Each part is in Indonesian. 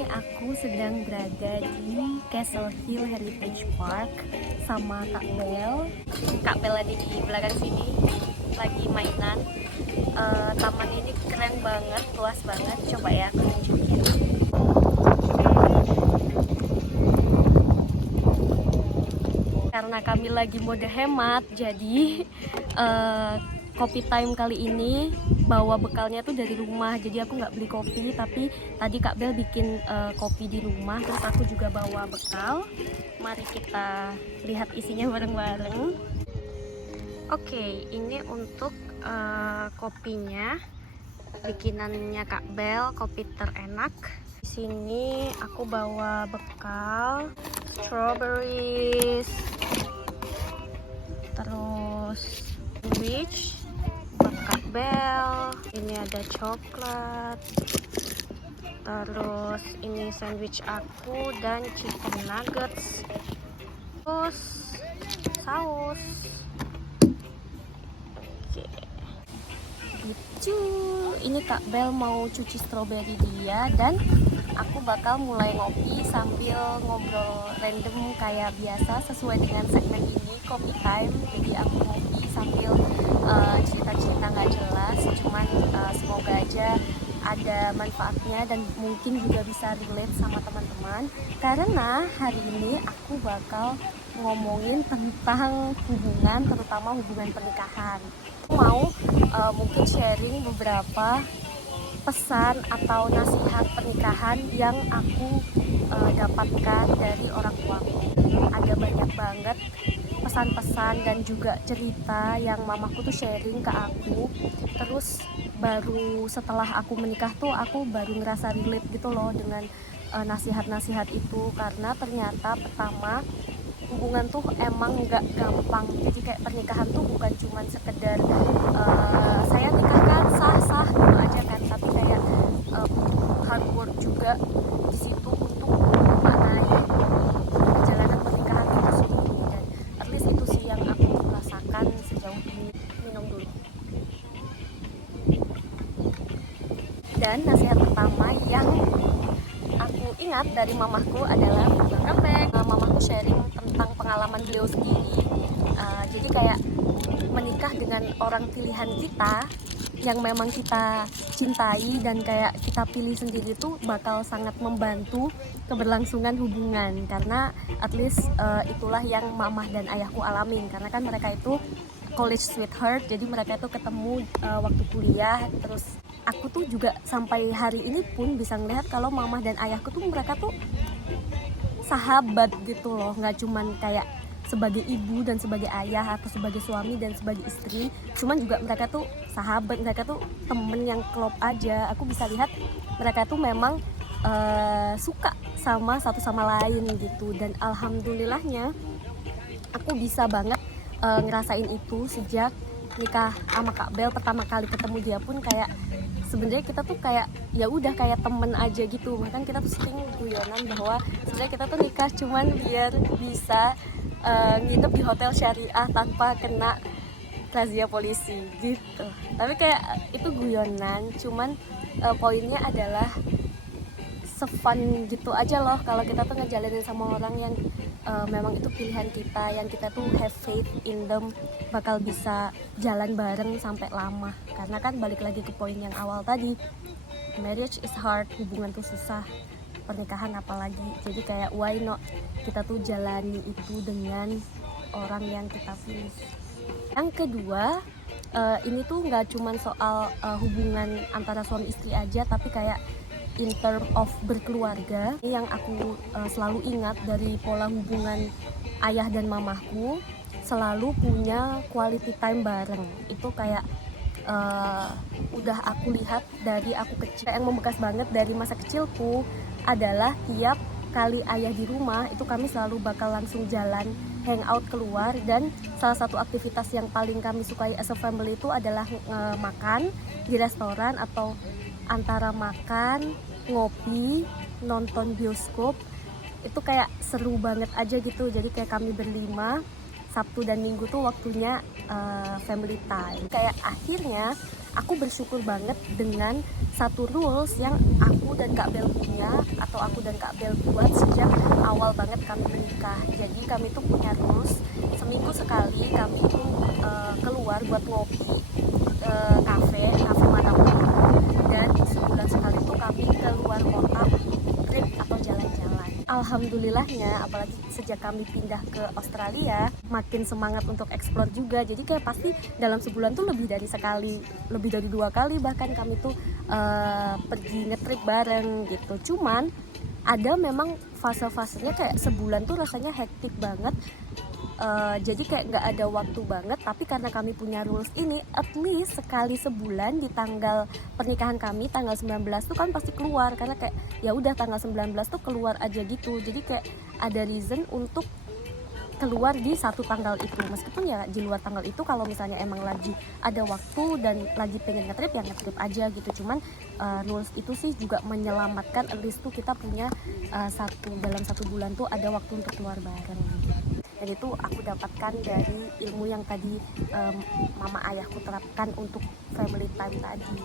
ini aku sedang berada di Castle Hill Heritage Park sama Kak Bel. Kak Bel ada di belakang sini lagi mainan. Taman ini keren banget, luas banget. Coba ya aku tunjukin. Karena kami lagi mode hemat, jadi kopi time kali ini bawa bekalnya tuh dari rumah. Jadi aku nggak beli kopi, tapi tadi Kak Bel bikin kopi di rumah, terus aku juga bawa bekal. Mari kita lihat isinya bareng-bareng. Oke, ini untuk kopinya, bikinannya Kak Bel, kopi terenak. Di sini aku bawa bekal strawberries, terus sandwich buat Kak Bel. Ini ada coklat, terus ini sandwich aku dan chicken nuggets, terus saus. Oke, gitu. Ini Kak Bel mau cuci stroberi dia, dan aku bakal mulai ngopi sambil ngobrol random kayak biasa sesuai dengan segmen ini, Coffee Time. Jadi aku ngopi sambil cerita-cerita nggak jelas, cuman semoga aja ada manfaatnya dan mungkin juga bisa relate sama teman-teman, karena hari ini aku bakal ngomongin tentang hubungan, terutama hubungan pernikahan. Aku mau mungkin sharing beberapa pesan atau nasihat pernikahan yang aku dapatkan dari orang tuaku. Ada banyak banget pesan-pesan dan juga cerita yang mamaku tuh sharing ke aku. Terus baru setelah aku menikah tuh aku baru ngerasa relate gitu loh dengan nasihat-nasihat itu, karena ternyata pertama hubungan tuh emang nggak gampang. Jadi kayak pernikahan tuh bukan cuman sekedar saya nikah kan sah-sah gitu aja kan, tapi kayak hard work juga di situ untuk memaknai perjalanan pernikahan itu sendiri. Dan at least itu sih yang aku rasakan sejauh ini. Minum dulu. Dan nasihat pertama yang aku ingat dari mamaku adalah mamaku sharing tentang pengalaman beliau sendiri. Jadi kayak menikah dengan orang pilihan kita yang memang kita cintai dan kayak kita pilih sendiri tuh bakal sangat membantu keberlangsungan hubungan, karena at least itulah yang mamah dan ayahku alamin, karena kan mereka itu college sweetheart, jadi mereka itu ketemu waktu kuliah. Terus aku tuh juga sampai hari ini pun bisa ngelihat kalau mamah dan ayahku tuh mereka tuh sahabat gitu loh, nggak cuman kayak sebagai ibu dan sebagai ayah atau sebagai suami dan sebagai istri, cuman juga mereka tuh sahabat, mereka tuh temen yang klop aja. Aku bisa lihat mereka tuh memang suka sama satu sama lain gitu, dan alhamdulillahnya aku bisa banget ngerasain itu sejak nikah sama Kak Bel. Pertama kali ketemu dia pun kayak sebenarnya kita tuh kayak ya udah kayak temen aja gitu. Bahkan kita tuh sering guyonan bahwa sebenarnya kita tuh nikah cuman biar bisa nginep di hotel syariah tanpa kena razia polisi gitu. Tapi kayak itu guyonan, cuman poinnya adalah se-fun gitu aja loh kalau kita tuh ngejalanin sama orang yang memang itu pilihan kita, yang kita tuh have faith in them bakal bisa jalan bareng sampai lama. Karena kan balik lagi ke poin yang awal tadi, marriage is hard, hubungan tuh susah, pernikahan apalagi. Jadi kayak why not kita tuh jalani itu dengan orang yang kita pilih. Yang kedua, ini tuh nggak cuman soal hubungan antara suami istri aja, tapi kayak in term of berkeluarga. Yang aku selalu ingat dari pola hubungan ayah dan mamahku, selalu punya quality time bareng. Itu kayak udah aku lihat dari aku kecil. Yang membekas banget dari masa kecilku adalah tiap kali ayah di rumah itu kami selalu bakal langsung jalan hangout keluar, dan salah satu aktivitas yang paling kami sukai as a family itu adalah makan di restoran, atau antara makan, ngopi, nonton bioskop. Itu kayak seru banget aja gitu. Jadi kayak kami berlima Sabtu dan Minggu tuh waktunya family time. Kayak akhirnya aku bersyukur banget dengan satu rules yang aku dan Kak Bel punya, atau aku dan Kak Bel buat sejak awal banget kami menikah. Jadi kami tuh punya rules, seminggu sekali kami tuh keluar buat ngopi kafe manapun, dan sebulan sekali tuh kami keluar kota trip atau jalan-jalan. Alhamdulillahnya, apalagi sejak kami pindah ke Australia, makin semangat untuk explore juga. Jadi kayak pasti dalam sebulan tuh lebih dari sekali, lebih dari 2 kali bahkan kami tuh pergi ngetrip bareng gitu. Cuman ada memang fase-fasenya kayak sebulan tuh rasanya hektik banget. Jadi kayak nggak ada waktu banget, tapi karena kami punya rules ini, at least sekali sebulan di tanggal pernikahan kami, tanggal 19 tuh kan pasti keluar, karena kayak ya udah tanggal 19 tuh keluar aja gitu. Jadi kayak ada reason untuk keluar di satu tanggal itu, meskipun ya di luar tanggal itu kalau misalnya emang lagi ada waktu dan lagi pengen ngetrip ya ngetrip aja gitu. Cuman rules itu sih juga menyelamatkan, at least tuh kita punya dalam satu bulan tuh ada waktu untuk keluar bareng. Dan itu aku dapatkan dari ilmu yang tadi mama ayahku terapkan untuk family time tadi.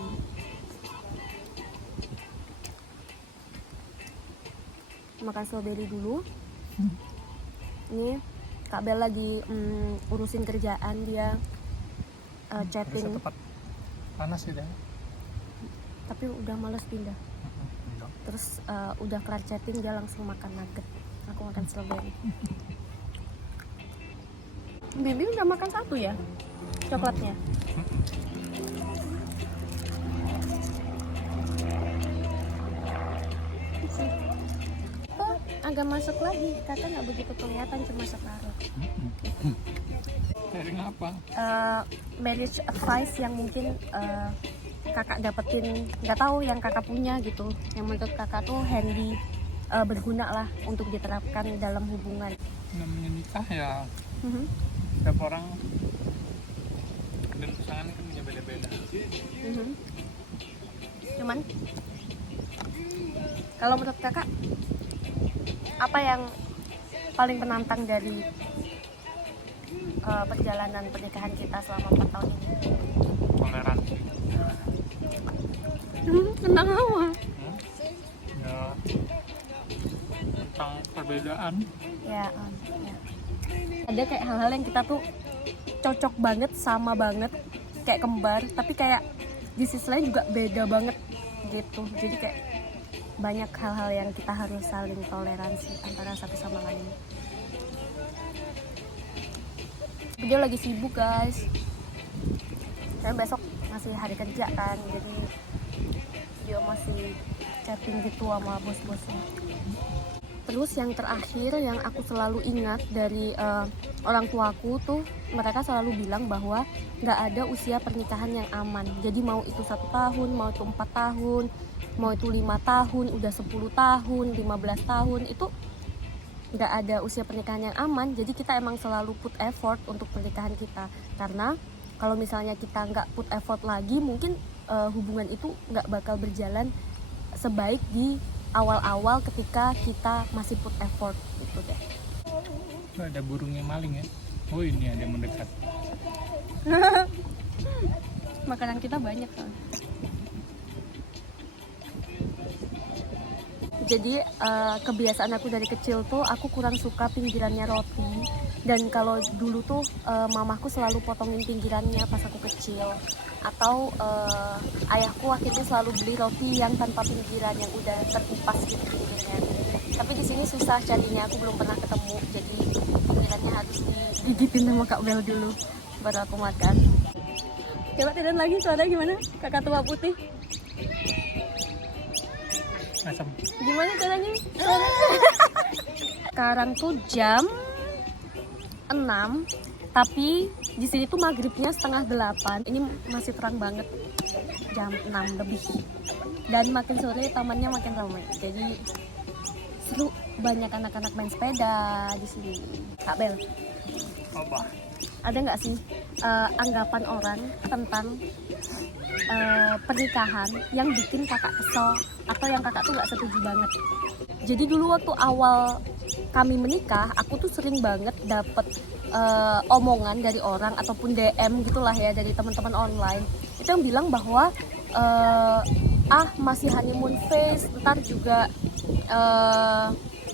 Makan strawberry dulu. Ini Kak Bel lagi urusin kerjaan, dia chatting. Panas ya dah. Tapi udah males pindah. Terus udah kelar chatting dia langsung makan nugget. Aku makan strawberry. Bibi udah makan satu ya coklatnya. Oh, agak masuk lagi, kakak nggak begitu kelihatan, cuma separuh. Sharing apa? Marriage advice yang mungkin kakak dapetin, nggak tahu yang kakak punya gitu, yang menurut kakak tuh handy, berguna lah untuk diterapkan dalam hubungan. Namanya nikah ya, setiap orang dan pasangan kan punya beda-beda. Cuman kalau menurut kakak, apa yang paling menantang dari perjalanan pernikahan kita selama 4 tahun ini? Toleransi. Tentang apa? Ya, tentang perbedaan. Ya, ada kayak hal-hal yang kita tuh cocok banget, sama banget, kayak kembar, tapi kayak di sisi lain juga beda banget gitu. Jadi kayak banyak hal-hal yang kita harus saling toleransi antara satu sama lain. Dia lagi sibuk guys, karena besok masih hari kerja kan, jadi dia masih chatting gitu sama bos-bosnya. Terus yang terakhir yang aku selalu ingat dari orang tuaku tuh, mereka selalu bilang bahwa nggak ada usia pernikahan yang aman. Jadi mau itu 1 tahun, mau itu 4 tahun, mau itu 5 tahun, udah 10 tahun, 15 tahun, itu nggak ada usia pernikahan yang aman. Jadi kita emang selalu put effort untuk pernikahan kita, karena kalau misalnya kita nggak put effort lagi, mungkin hubungan itu nggak bakal berjalan sebaik di awal-awal ketika kita masih put effort gitu deh. Ada burungnya maling ya. Oh, ini ada yang mendekat. Makanan kita banyak kan. Jadi kebiasaan aku dari kecil tuh, aku kurang suka pinggirannya roti. Dan kalau dulu tuh mamaku selalu potongin pinggirannya pas aku kecil. Atau ayahku akhirnya selalu beli roti yang tanpa pinggiran, yang udah terkupas gitu pinggirnya. Tapi di sini susah carinya, aku belum pernah ketemu. Jadi pinggirannya harus digigitin sama Kak Bel dulu baru aku makan. Coba tidur lagi, suara gimana? Kakak tua putih. Asam. Gimana caranya? Sekarang tuh jam 6, tapi di sini tuh maghribnya 7:30. Ini masih terang banget, jam 6 lebih. Dan makin sore tamannya makin ramai. Jadi seru, banyak anak-anak main sepeda di sini. Kak Bel, Apa? ada nggak sih anggapan orang tentang pernikahan yang bikin kakak kesel atau yang kakak tuh nggak setuju banget. Jadi dulu waktu awal kami menikah, aku tuh sering banget dapet omongan dari orang ataupun DM gitulah ya, dari teman-teman online itu yang bilang bahwa masih honeymoon phase, ntar juga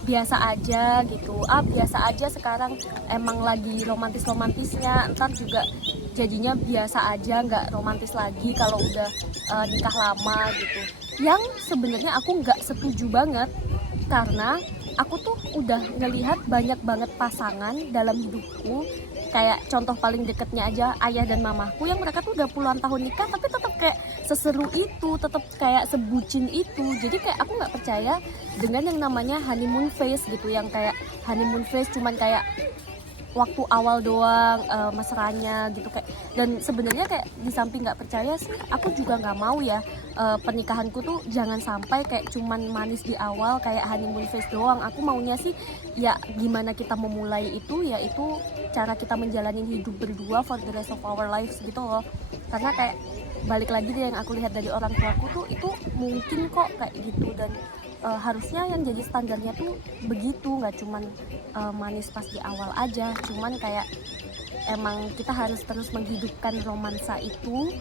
biasa aja gitu, biasa aja sekarang emang lagi romantisnya, ntar juga jadinya biasa aja, nggak romantis lagi kalau udah nikah lama gitu. Yang sebenarnya aku nggak setuju banget, karena aku tuh udah ngelihat banyak banget pasangan dalam hidupku, kayak contoh paling deketnya aja ayah dan mamaku, yang mereka tuh udah puluhan tahun nikah tapi tetap kayak seseru itu, tetap kayak sebucin itu. Jadi kayak aku nggak percaya dengan yang namanya honeymoon phase gitu, yang kayak honeymoon phase cuman kayak waktu awal doang mesranya gitu kayak. Dan sebenarnya kayak di samping nggak percaya sih, aku juga nggak mau ya pernikahanku tuh jangan sampai kayak cuman manis di awal kayak honeymoon phase doang. Aku maunya sih ya gimana kita memulai itu, yaitu cara kita menjalani hidup berdua for the rest of our lives gitu loh. Karena kayak balik lagi deh, yang aku lihat dari orang tuaku tuh itu mungkin kok kayak gitu, dan harusnya yang jadi standarnya tuh begitu, nggak cuman manis pas di awal aja, cuman kayak emang kita harus terus menghidupkan romansa itu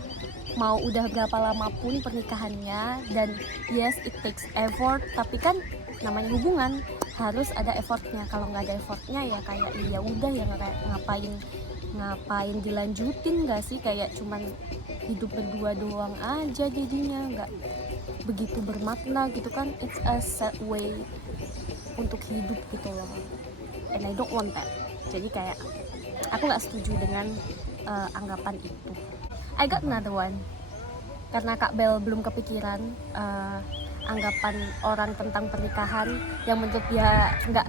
mau udah berapa lama pun pernikahannya. Dan yes, it takes effort, tapi kan namanya hubungan harus ada effortnya. Kalau nggak ada effortnya ya kayak ya udah ya ngapain dilanjutin nggak sih, kayak cuman hidup berdua doang aja jadinya, nggak begitu bermakna gitu kan. It's a sad way untuk hidup gitu loh, and I don't want that. Jadi kayak aku nggak setuju dengan anggapan itu. I got another one, karena Kak Bel belum kepikiran anggapan orang tentang pernikahan yang menurut dia nggak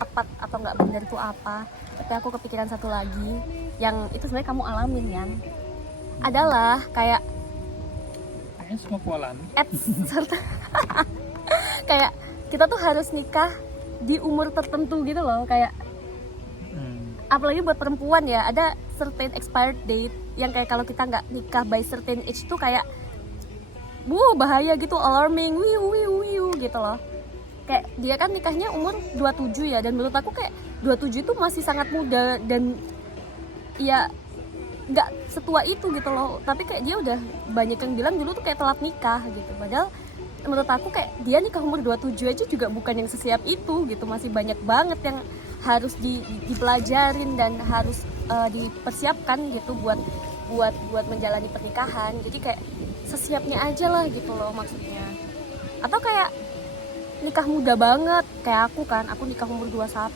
tepat atau nggak benar itu apa. Tapi aku kepikiran satu lagi yang itu sebenarnya kamu alamin kan, adalah kayak semua kualan. Kayak kita tuh harus nikah di umur tertentu gitu loh, kayak apalagi buat perempuan ya, ada certain expired date yang kayak kalau kita nggak nikah by certain age tuh kayak bahaya gitu, alarming, wiu gitu loh. Kayak dia kan nikahnya umur 27 ya, dan menurut aku kayak 27 itu masih sangat muda, dan ya nggak setua itu gitu loh. Tapi kayak dia udah banyak yang bilang dulu tuh kayak telat nikah gitu, padahal menurut aku kayak dia nikah umur 27 aja juga bukan yang sesiap itu gitu. Masih banyak banget yang harus dipelajarin dan harus dipersiapkan gitu buat menjalani pernikahan. Jadi kayak sesiapnya aja lah gitu loh maksudnya. Atau kayak nikah muda banget kayak aku kan, aku nikah umur 21.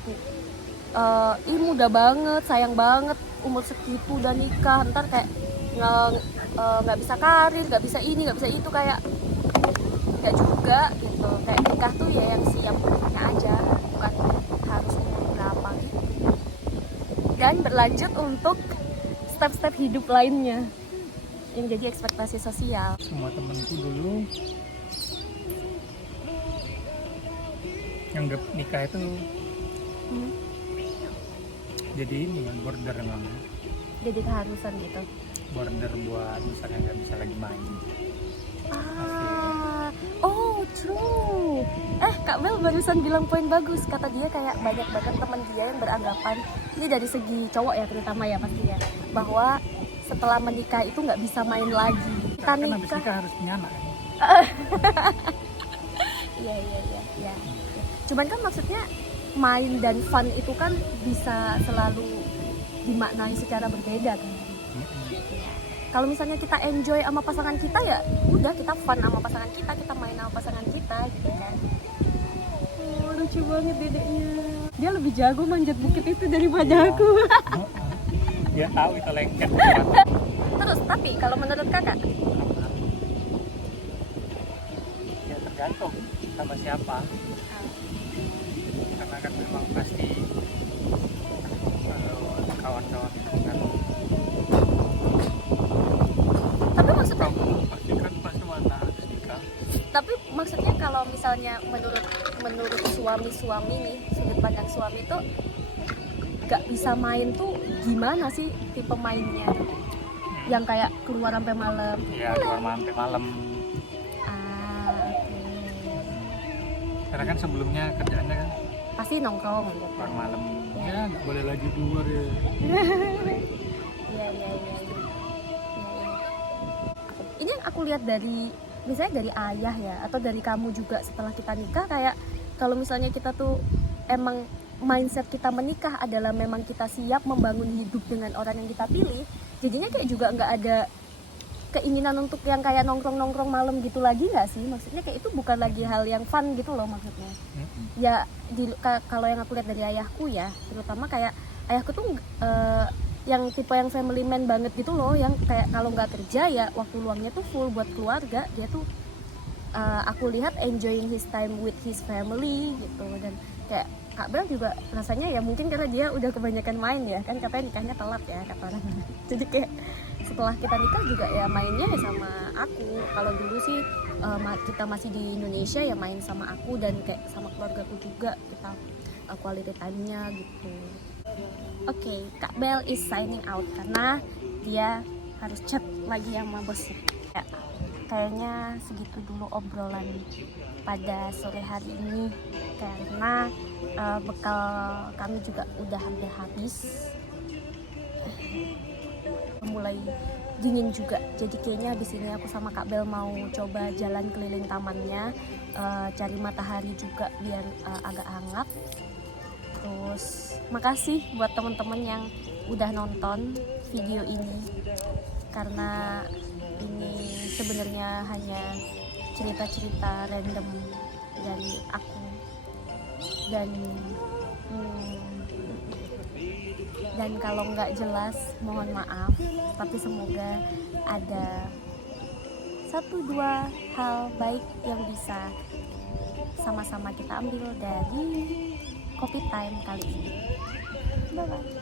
Muda banget, sayang banget umur segitu udah nikah, ntar kayak nggak bisa karir, nggak bisa ini, nggak bisa itu, kayak nggak juga gitu. Kayak nikah tuh ya yang siap umurnya aja, bukan harus umur berapa gitu. Dan berlanjut untuk step-step hidup lainnya yang jadi ekspektasi sosial. Semua temenku dulu nganggap nikah itu jadi ini kan, border namanya. Jadi keharusan gitu. Border buat misalnya nggak bisa lagi main. Oh true. Kak Mel barusan bilang poin bagus. Kata dia kayak banyak banget teman dia yang beranggapan, ini dari segi cowok ya terutama ya pastinya, bahwa setelah menikah itu nggak bisa main lagi. Kita Kan habis nikah nikah harus punya anak kan? Iya. Cuman kan maksudnya main dan fun itu kan bisa selalu dimaknai secara berbeda kan. Kalau misalnya kita enjoy sama pasangan kita, ya udah kita fun sama pasangan kita main sama pasangan kita gitu kan. Lucu banget dedeknya. Dia lebih jago manjat bukit itu daripada aku. Dia tahu itu lengket. Terus tapi kalau menurut kakak? Ya tergantung sama siapa. Karena kan memang pasti kawan-kawan kan. Tapi maksudnya Pasti kan pasti mana harus nikah. Tapi maksudnya kalau misalnya menurut suami nih, sudut pandang suami tuh gak bisa main tuh gimana sih tipe mainnya? yang kayak keluar sampai malam. Iya, keluar sampai malam. Oke. Karena kan sebelumnya kerjaannya kan Pasti nongkrong gitu. keluar malam. Ya nggak boleh lagi keluar ya. Iya. Ini yang aku lihat dari misalnya dari ayah ya, atau dari kamu juga setelah kita nikah, kayak kalau misalnya kita tuh emang mindset kita menikah adalah memang kita siap membangun hidup dengan orang yang kita pilih, jadinya kayak juga nggak ada keinginan untuk yang kayak nongkrong malam gitu lagi nggak sih? Maksudnya kayak itu bukan lagi hal yang fun gitu loh maksudnya. Ya kalau yang aku lihat dari ayahku ya, terutama kayak ayahku tuh yang tipe yang family man banget gitu loh, yang kayak kalau nggak kerja ya waktu luangnya tuh full buat keluarga. Dia tuh aku lihat enjoying his time with his family gitu. Dan kayak Kak Bel juga rasanya ya mungkin karena dia udah kebanyakan main ya, kan katanya nikahnya telat ya kata orang. Jadi kayak setelah kita nikah juga ya mainnya ya sama aku. Kalau dulu sih kita masih di Indonesia ya main sama aku dan kayak sama keluargaku juga, kita quality time-nya gitu. Oke, Kak Bel is signing out karena dia harus chat lagi sama bosnya. Ya, kayaknya segitu dulu obrolan pada sore hari ini karena bekal kami juga udah hampir habis. Mulai dingin juga, jadi kayaknya habis ini aku sama Kak Bel mau coba jalan keliling tamannya, cari matahari juga biar agak hangat. Terus makasih buat teman-teman yang udah nonton video ini, karena ini sebenarnya hanya cerita-cerita random dari aku dan kalau nggak jelas mohon maaf, tapi semoga ada 1-2 hal baik yang bisa sama-sama kita ambil dari Coffee Time kali ini. Bye bye.